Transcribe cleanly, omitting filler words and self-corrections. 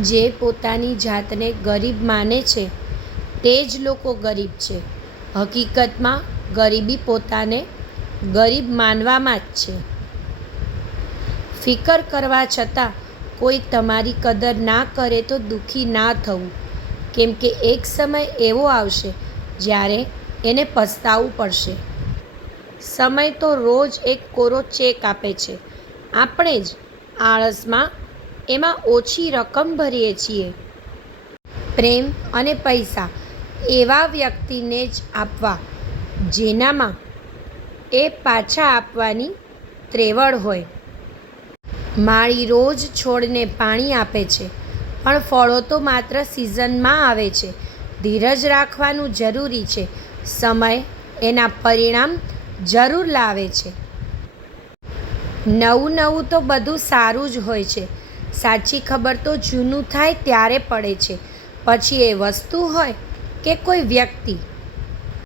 જે પોતાની જાતને ગરીબ માને છે તે જ લોકો ગરીબ છે. હકીકતમાં ગરીબી પોતાને ગરીબ માનવામાં જ છે. ફિકર કરવા છતાં કોઈ તમારી કદર ના કરે તો દુઃખી ના થવું, કેમ કે એક સમય એવો આવશે જ્યારે એને પસ્તાવું પડશે. સમય તો રોજ એક કોરો ચેક આપે છે. આપણે જ આળસમાં એમાં ઓછી રકમ ભરીએ છીએ. પ્રેમ અને પૈસા એવા વ્યક્તિને જ આપવા જેનામાં એ પાછા આપવાની ત્રેવડ હોય. માળી રોજ છોડને પાણી આપે છે, પણ ફળો તો માત્ર સિઝનમાં આવે છે. ધીરજ રાખવાનું જરૂરી છે. સમય એના પરિણામ જરૂર લાવે છે. નવું નવું તો બધું સારું જ હોય છે. સાચી ખબર તો જૂનું થાય ત્યારે પડે છે. પછી એ વસ્તુ હોય કે કોઈ વ્યક્તિ.